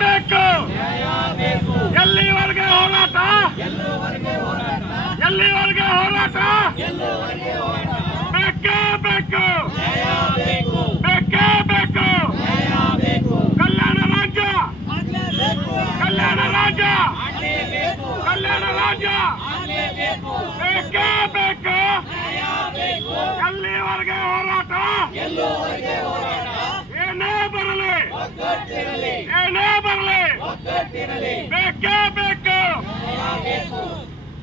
ಬೇಕು ಎಲ್ಲಿವರೆಗೆ ಹೋರಾಟ ಎಲ್ಲಿವರೆಗೆ ಹೋರಾಟ ಬೇಕೇ ಬೇಕು ಬೇಕೇ ಬೇಕು ಕಲ್ಯಾಣ ರಾಜ್ಯ ಕಲ್ಯಾಣ ರಾಜ್ಯ ಕಲ್ಯಾಣ ರಾಜ್ಯ ಬೇಕೇ ಬೇಕು ಎಲ್ಲಿವರೆಗೆ ಹೋರಾಟ ಏನೇ ಬರಲಿ ಏನೇ ಬರಲಿ ಬೇಕೇ ಬೇಕು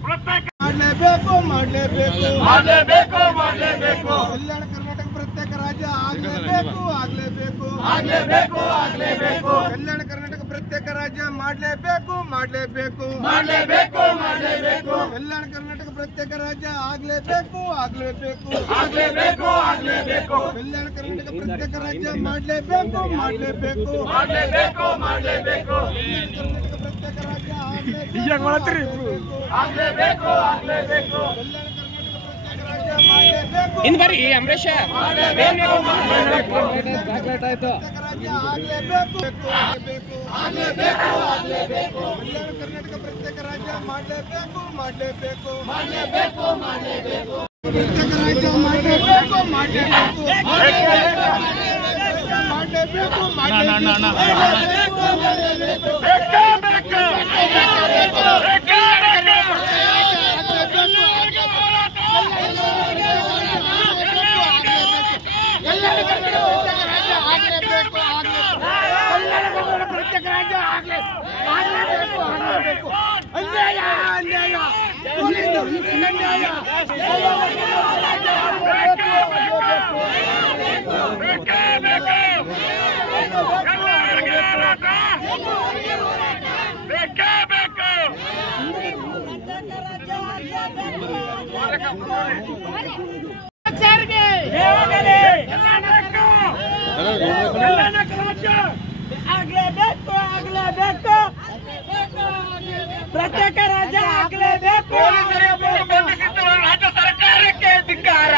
ಪ್ರತ್ಯೇಕ ಮಾಡಲೇಬೇಕು ಮಾಡಲೇಬೇಕು ಮಾಡಲೇಬೇಕು ಮಾಡಲೇಬೇಕು ಕಲ್ಯಾಣ ಕರ್ನಾಟಕ ಪ್ರತ್ಯೇಕ ರಾಜ್ಯ ಆಗಲೇಬೇಕು ಆಗಲೇಬೇಕು ಆಗಲೇಬೇಕು ಆಗಲೇಬೇಕು ಕಲ್ಯಾಣ ಕರ್ನಾಟಕ ಪ್ರತ್ಯೇಕ ರಾಜ್ಯ ಮಾಡಲೇಬೇಕು ಮಾಡಲೇಬೇಕು ಮಾಡಲೇಬೇಕು ಮಾಡಲೇಬೇಕು ಕಲ್ಯಾಣ ಕರ್ನಾಟಕ ಪ್ರತ್ಯೇಕ ರಾಜ್ಯ ಆಗಲೇಬೇಕು ಆಗಲೇಬೇಕು ಆಗಲೇಬೇಕು ಆಗಲೇಬೇಕು ಕಲ್ಯಾಣ ಕರ್ನಾಟಕ ಪ್ರತ್ಯೇಕ ರಾಜ್ಯ ಮಾಡಲೇಬೇಕು ಮಾಡಲೇಬೇಕು ಮಾಡಲೇಬೇಕು ಮಾಡಲೇಬೇಕು ಕರ್ನಾಟಕ ಪ್ರತ್ಯೇಕ ರಾಜ್ಯ ಆಗಲೇಬೇಕು ಆಗಲೇಬೇಕು ಕಲ್ಯಾಣ ಕರ್ನಾಟಕ ಪ್ರತ್ಯೇಕ ರಾಜ್ಯ ಮಾಡಲೇಬೇಕು ಇನ್ ಬರ್ರಿ ಅಂಬರೀಷ ಆಗಲೇಬೇಕು ಆಗಲೇಬೇಕು ಕಲ್ಯಾಣ ಕರ್ನಾಟಕ ಪ್ರತ್ಯೇಕ ರಾಜ್ಯ ಮಾಡಲೇಬೇಕು ಮಾಡಲೇಬೇಕು ಮಾಡಲೇಬೇಕು ಮಾಡಲೇಬೇಕು ಪ್ರತ್ಯೇಕ ರಾಜ್ಯ ಮಾಡಲೇಬೇಕು ಮಾಡಲೇಬೇಕು ಮಾಡಲೇಬೇಕು ಮಾಡಲೇಬೇಕು ಬೇಕೇ ಬೇಕು ಬೇಕೇ ಬೇಕು ಕಲ್ಯಾಣ ಕರ್ನಾಟಕ ಪ್ರತ್ಯೇಕ ರಾಜ್ಯ ಆಗಲೇಬೇಕು ಆಗಲೇಬೇಕು ಅನ್ಯಾಯ ಅನ್ಯಾಯ ಅನ್ಯಾಯ ಬೇಕೇ ಬೇಕು ಎಲ್ಲರಿಗೆ ಹೋರಾಟ ಬೇಕೇ ಬೇಕು ಆಗ್ಲೇಬೇಕು ಆಗ್ಲೇಬೇಕು ಪ್ರತ್ಯೇಕ ರಾಜ್ಯ ಆಗ್ಲೇಬೇಕು ರಾಜ್ಯ ಸರ್ಕಾರಕ್ಕೆ ಧಿಕ್ಕಾರ